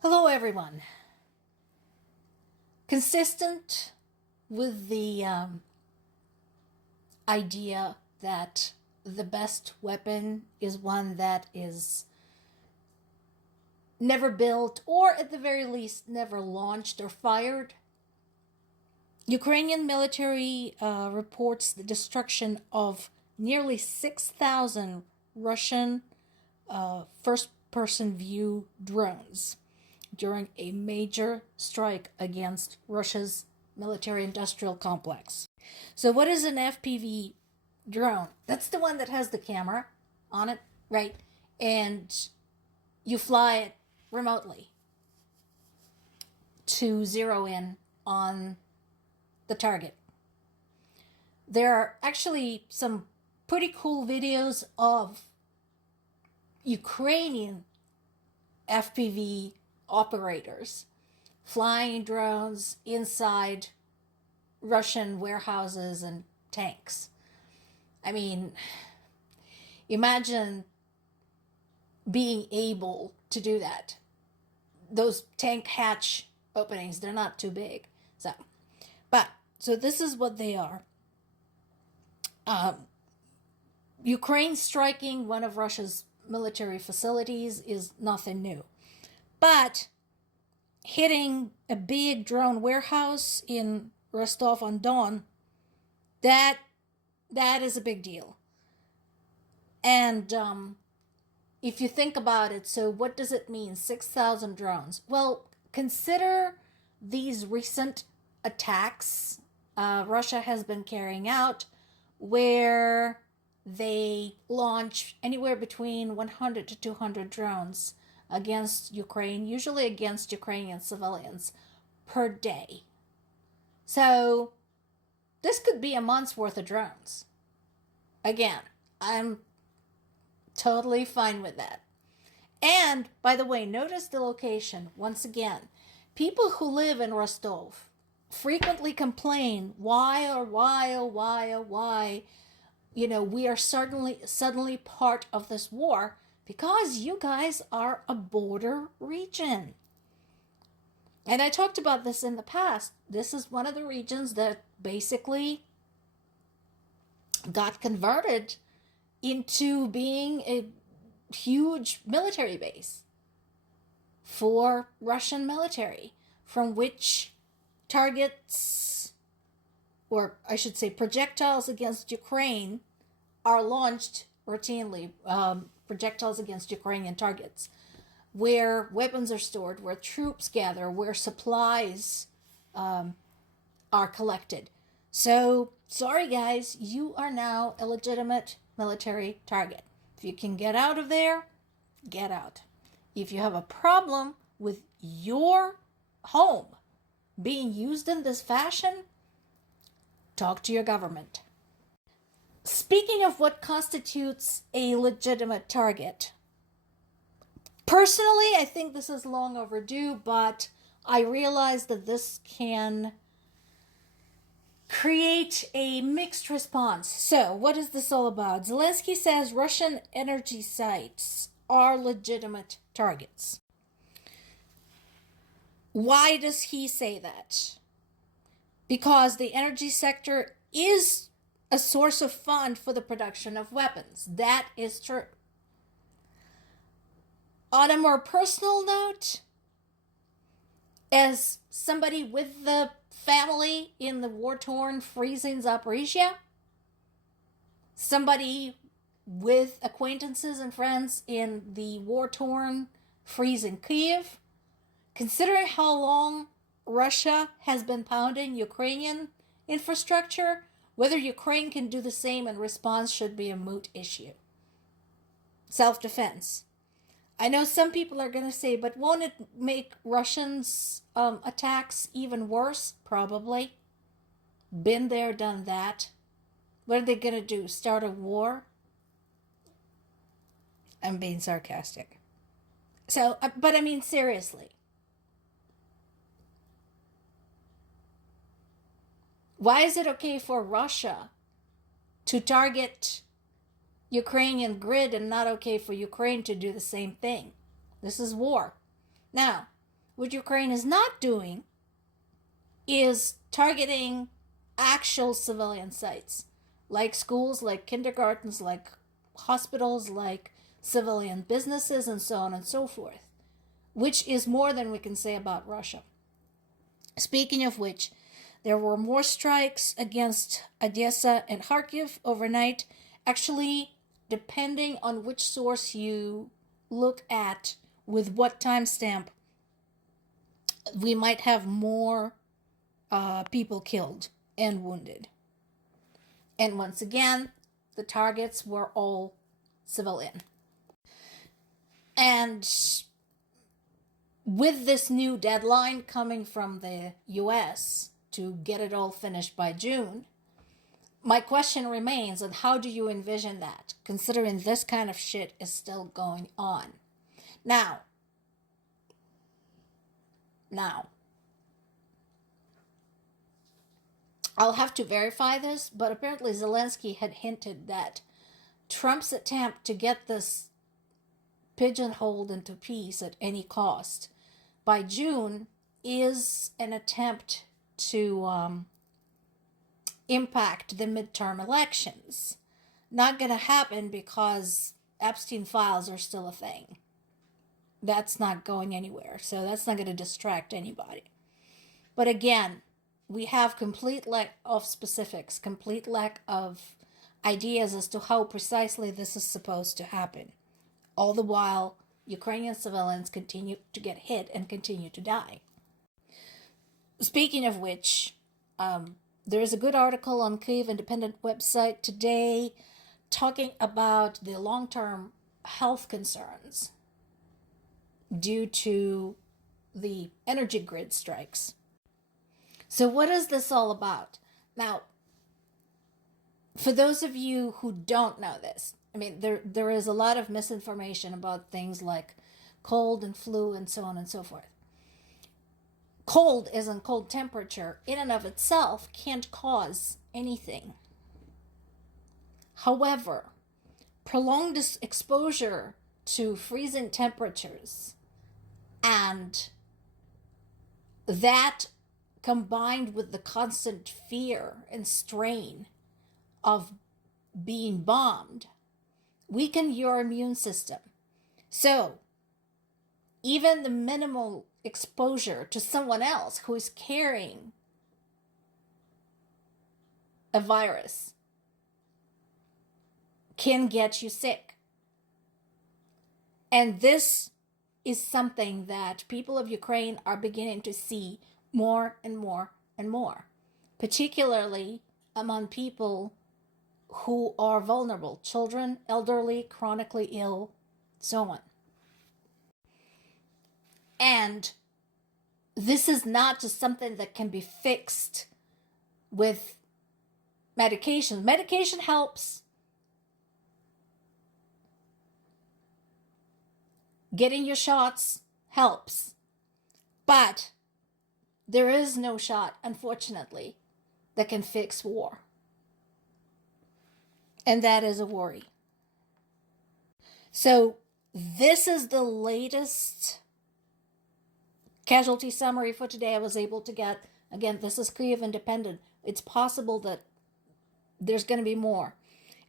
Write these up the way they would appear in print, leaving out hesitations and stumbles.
Hello, everyone. Consistent with the idea that the best weapon is one that is never built, or at the very least, never launched or fired, Ukrainian military reports the destruction of nearly 6,000 Russian first-person view drones during a major strike against Russia's military-industrial complex. So what is an FPV drone? That's the one that has the camera on it, right? And you fly it remotely to zero in on the target. There are actually some pretty cool videos of Ukrainian FPV operators flying drones inside Russian warehouses and tanks. I mean, imagine being able to do that. Those tank hatch openings, they're not too big. So this is what they are. Ukraine striking one of Russia's military facilities is nothing new. But hitting a big drone warehouse in Rostov-on-Don, that is a big deal. And if you think about it, so what does it mean, 6,000 drones? Well, consider these recent attacks Russia has been carrying out, where they launch anywhere between 100 to 200 drones against Ukraine, usually against Ukrainian civilians, per day. So this could be a month's worth of drones. Again, I'm totally fine with that. And by the way, notice the location once again. People who live in Rostov frequently complain, why, we are suddenly part of this war, because you guys are a border region. And I talked about this in the past. This is one of the regions that basically got converted into being a huge military base for Russian military, from which targets, or I should say projectiles against Ukraine, are launched routinely. Projectiles against Ukrainian targets, where weapons are stored, where troops gather, where supplies are collected. So, sorry guys, you are now a legitimate military target. If you can get out of there, get out. If you have a problem with your home being used in this fashion, talk to your government. Speaking of what constitutes a legitimate target, personally, I think this is long overdue, but I realize that this can create a mixed response. So, what is this all about? Zelensky says Russian energy sites are legitimate targets. Why does he say that? Because the energy sector is a source of fund for the production of weapons. That is true. On a more personal note, as somebody with the family in the war-torn, freezing Zaporizhia, somebody with acquaintances and friends in the war-torn, freezing Kyiv, considering how long Russia has been pounding Ukrainian infrastructure, whether Ukraine can do the same in response should be a moot issue. Self-defense. I know some people are going to say, but won't it make Russians' attacks even worse? Probably. Been there, done that. What are they going to do? Start a war? I'm being sarcastic. So, but I mean, seriously. Why is it okay for Russia to target Ukrainian grid and not okay for Ukraine to do the same thing? This is war. Now, What Ukraine is not doing is targeting actual civilian sites, like schools, like kindergartens, like hospitals, like civilian businesses, and so on and so forth, which is more than we can say about Russia. Speaking of which, there were more strikes against Odessa and Kharkiv overnight. Actually, depending on which source you look at, with what timestamp, we might have more people killed and wounded. And once again, the targets were all civilian. And with this new deadline coming from the US to get it all finished by June, my question remains, and how do you envision that, considering this kind of shit is still going on? Now, I'll have to verify this, but apparently Zelensky had hinted that Trump's attempt to get this pigeonholed into peace at any cost by June is an attempt to impact the midterm elections. Not going to happen because Epstein files are still a thing. That's not going anywhere, so that's not going to distract anybody. But again, we have complete lack of specifics, complete lack of ideas as to how precisely this is supposed to happen. All the while, Ukrainian civilians continue to get hit and continue to die. Speaking of which, there is a good article on Kyiv Independent website today talking about the long-term health concerns due to the energy grid strikes. So what is this all about? Now, for those of you who don't know this, I mean, there is a lot of misinformation about things like cold and flu and so on and so forth. Cold, as in cold temperature, in and of itself can't cause anything. However, prolonged exposure to freezing temperatures, and that combined with the constant fear and strain of being bombed, weaken your immune system. So, even the minimal exposure to someone else who is carrying a virus can get you sick. And this is something that people of Ukraine are beginning to see more and more and more, particularly among people who are vulnerable, children, elderly, chronically ill, so on. And this is not just something that can be fixed with medication. Medication helps. Getting your shots helps. But there is no shot, unfortunately, that can fix war. And that is a worry. So this is the latest casualty summary for today I was able to get. Again, this is Kyiv Independent. It's possible that there's going to be more.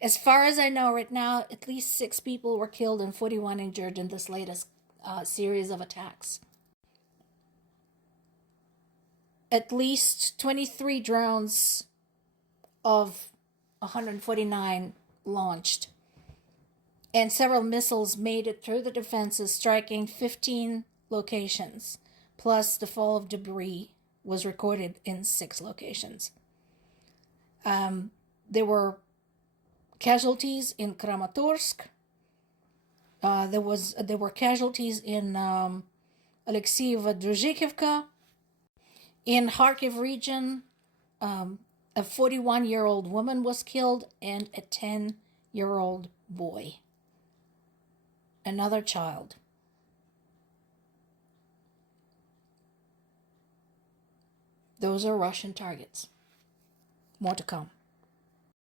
As far as I know right now, at least 6 people were killed and 41 injured in this latest series of attacks. At least 23 drones of 149 launched, and several missiles made it through the defenses, striking 15 locations, plus the fall of debris was recorded in 6 locations. There were casualties in Kramatorsk. There were casualties in Alexeyevo-Druzhkivka. In Kharkiv region, a 41-year-old woman was killed and a 10-year-old boy. Another child. Those are Russian targets. More to come.